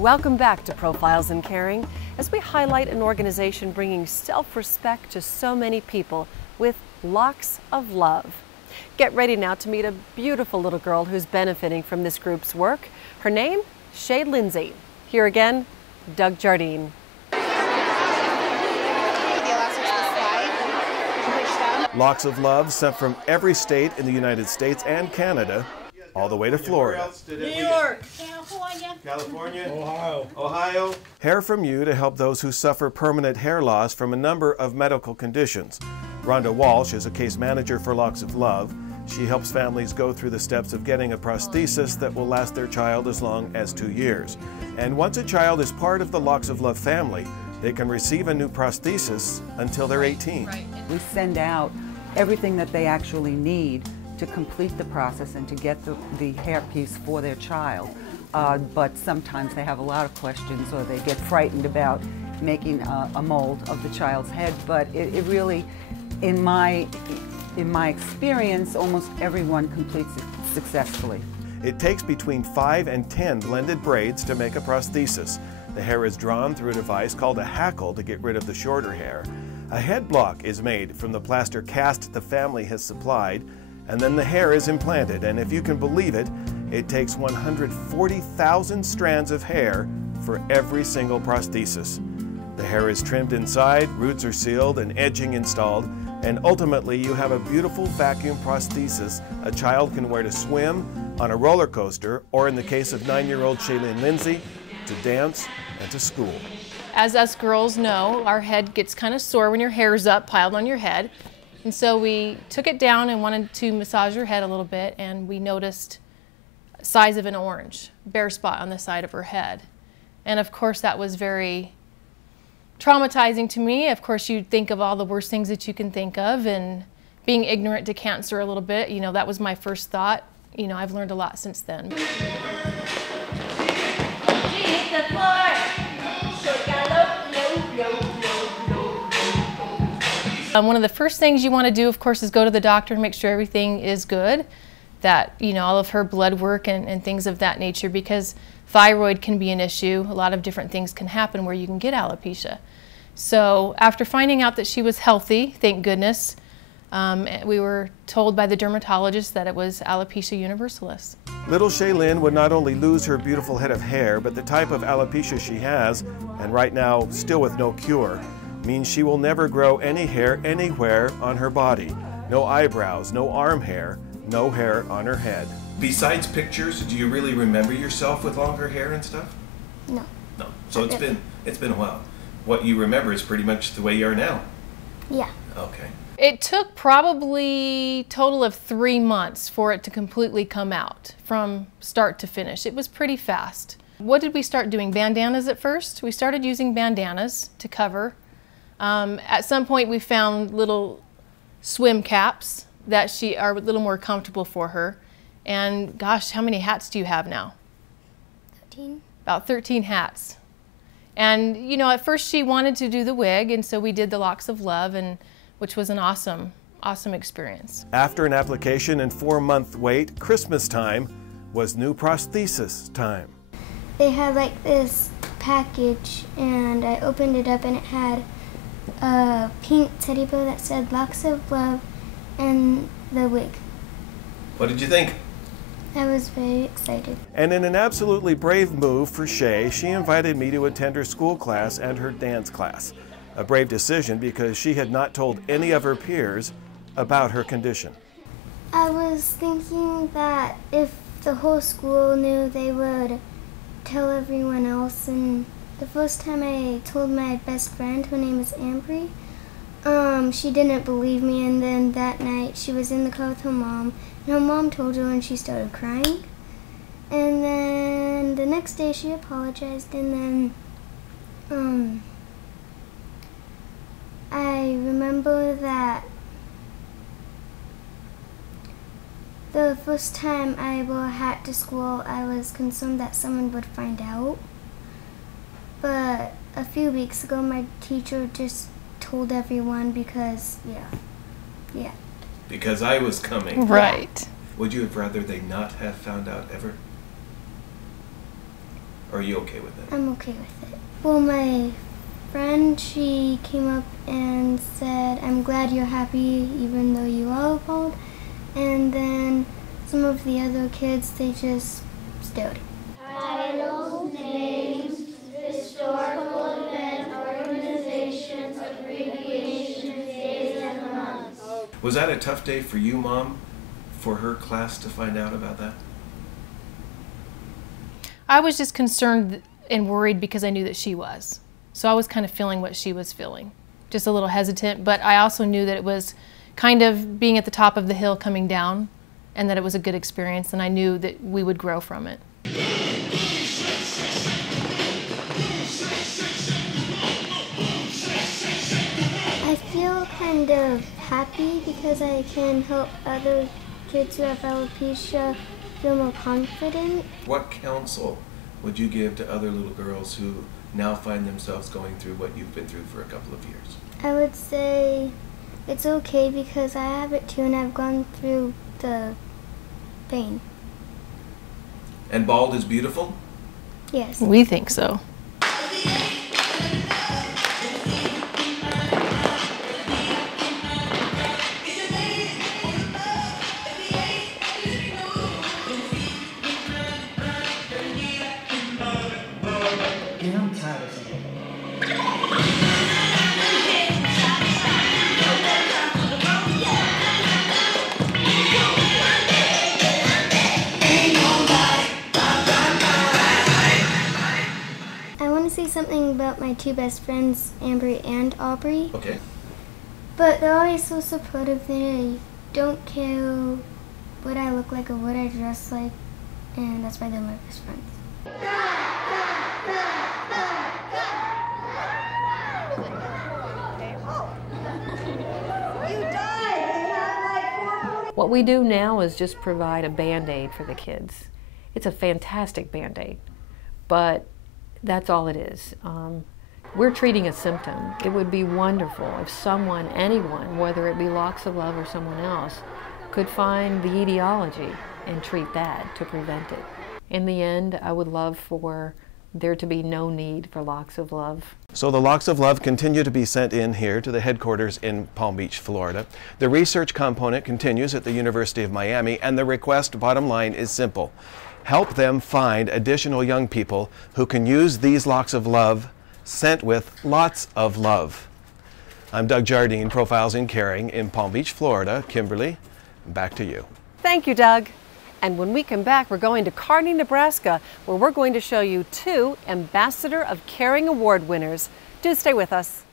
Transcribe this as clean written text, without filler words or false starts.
Welcome back to Profiles in Caring, as we highlight an organization bringing self-respect to so many people with Locks of Love. Get ready now to meet a beautiful little girl who's benefiting from this group's work. Her name, Shay Lindsay. Here again, Doug Jardine. Locks of Love sent from every state in the United States and Canada, all the way to Florida. New York, California, Ohio. Hair from you to help those who suffer permanent hair loss from a number of medical conditions. Rhonda Walsh is a case manager for Locks of Love. She helps families go through the steps of getting a prosthesis that will last their child as long as 2 years. And once a child is part of the Locks of Love family, they can receive a new prosthesis until they're 18. We send out everything that they actually need to complete the process and to get the hairpiece for their child. But sometimes they have a lot of questions, or they get frightened about making a mold of the child's head. But it really, in my experience, almost everyone completes it successfully. It takes between 5 and 10 blended braids to make a prosthesis. The hair is drawn through a device called a hackle to get rid of the shorter hair. A head block is made from the plaster cast the family has supplied, and then the hair is implanted. And if you can believe it, it takes 140,000 strands of hair for every single prosthesis. The hair is trimmed inside, roots are sealed, and edging installed, and ultimately you have a beautiful vacuum prosthesis a child can wear to swim, on a roller coaster, or in the case of 9-year-old Shaylin Lindsay, to dance and to school. As us girls know, our head gets kind of sore when your hair's up, piled on your head. And so we took it down and wanted to massage her head a little bit, and we noticed the size of an orange, bare spot on the side of her head. And of course that was very traumatizing to me. Of course you'd think of all the worst things that you can think of, and being ignorant to cancer a little bit, you know, that was my first thought. You know, I've learned a lot since then. One of the first things you want to do, of course, is go to the doctor and make sure everything is good, that, you know, all of her blood work and things of that nature, because thyroid can be an issue. A lot of different things can happen where you can get alopecia. So after finding out that she was healthy, thank goodness, we were told by the dermatologist that it was alopecia universalis. Little Shaylin would not only lose her beautiful head of hair, but the type of alopecia she has, and right now still with no cure, means she will never grow any hair anywhere on her body. No eyebrows, no arm hair, no hair on her head. Besides pictures, do you really remember yourself with longer hair and stuff? No. No. So it's been a while. What you remember is pretty much the way you are now? Yeah. Okay. It took probably a total of 3 months for it to completely come out from start to finish. It was pretty fast. What did we start doing? Bandanas at first? We started using bandanas to cover. At some point we found little swim caps that are a little more comfortable for her. And gosh, how many hats do you have now? 13. About 13 hats. And you know, at first she wanted to do the wig, and so we did the Locks of Love, which was an awesome experience. After an application and 4-month wait, Christmas time was new prosthesis time. They had like this package, and I opened it up, and it had a pink teddy bear that said Locks of Love and the wig. What did you think? I was very excited. And in an absolutely brave move for Shay, she invited me to attend her school class and her dance class. A brave decision because she had not told any of her peers about her condition. I was thinking that if the whole school knew, they would tell everyone else. And the first time I told my best friend, her name is Ambry, she didn't believe me, and then that night she was in the car with her mom, and her mom told her, and she started crying. And then the next day she apologized, and then I remember that the first time I wore a hat to school, I was concerned that someone would find out. But a few weeks ago, my teacher just told everyone because, yeah. Because I was coming. Right. Would you have rather they not have found out ever? Or are you okay with it? I'm okay with it. Well, my friend, she came up and said, I'm glad you're happy even though you are bald. And then some of the other kids, they just stared. Titles, names, historical events, organizations, abbreviations, days and months. Was that a tough day for you, Mom, for her class to find out about that? I was just concerned and worried because I knew that she was. So I was kind of feeling what she was feeling. Just a little hesitant, but I also knew that it was kind of being at the top of the hill coming down, and that it was a good experience, and I knew that we would grow from it. I feel kind of happy because I can help other kids who have alopecia feel more confident. What counsel would you give to other little girls who now find themselves going through what you've been through for a couple of years? I would say it's okay because I have it too and I've gone through the pain. And bald is beautiful? Yes. We think so. Something about my two best friends, Amber and Aubrey. Okay. But they're always so supportive. They don't care what I look like or what I dress like, and that's why they're my best friends. What we do now is just provide a Band-Aid for the kids. It's a fantastic Band-Aid, but that's all it is. We're treating a symptom. It would be wonderful if someone, anyone, whether it be Locks of Love or someone else, could find the etiology and treat that to prevent it. In the end, I would love for there to be no need for Locks of Love. So the Locks of Love continue to be sent in here to the headquarters in Palm Beach, Florida. The research component continues at the University of Miami, and the request, bottom line, is simple. Help them find additional young people who can use these Locks of Love sent with lots of love. I'm Doug Jardine, Profiles in Caring in Palm Beach, Florida. Kimberly, back to you. Thank you, Doug. And when we come back, we're going to Kearney, Nebraska, where we're going to show you 2 Ambassador of Caring Award winners. Do stay with us.